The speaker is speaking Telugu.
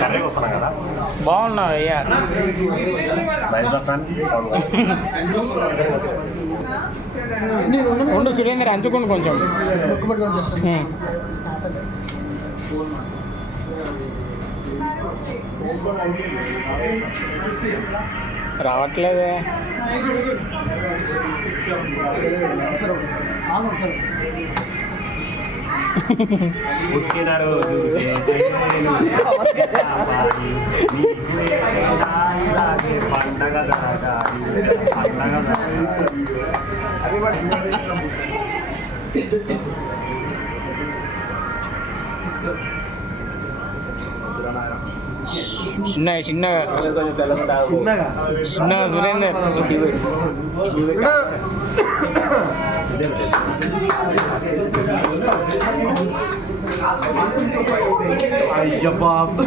కర్రీకి వస్తున్నాం కదా. బాగున్నావు అయ్యా. ఉండు సురేందర్, అంచుకోండి కొంచెం. రావట్లేదే. పుట్టిన రోజు పండగ చిన్నగా చిన్నగా చిన్నగా సురేందర్. అయ్య బాబు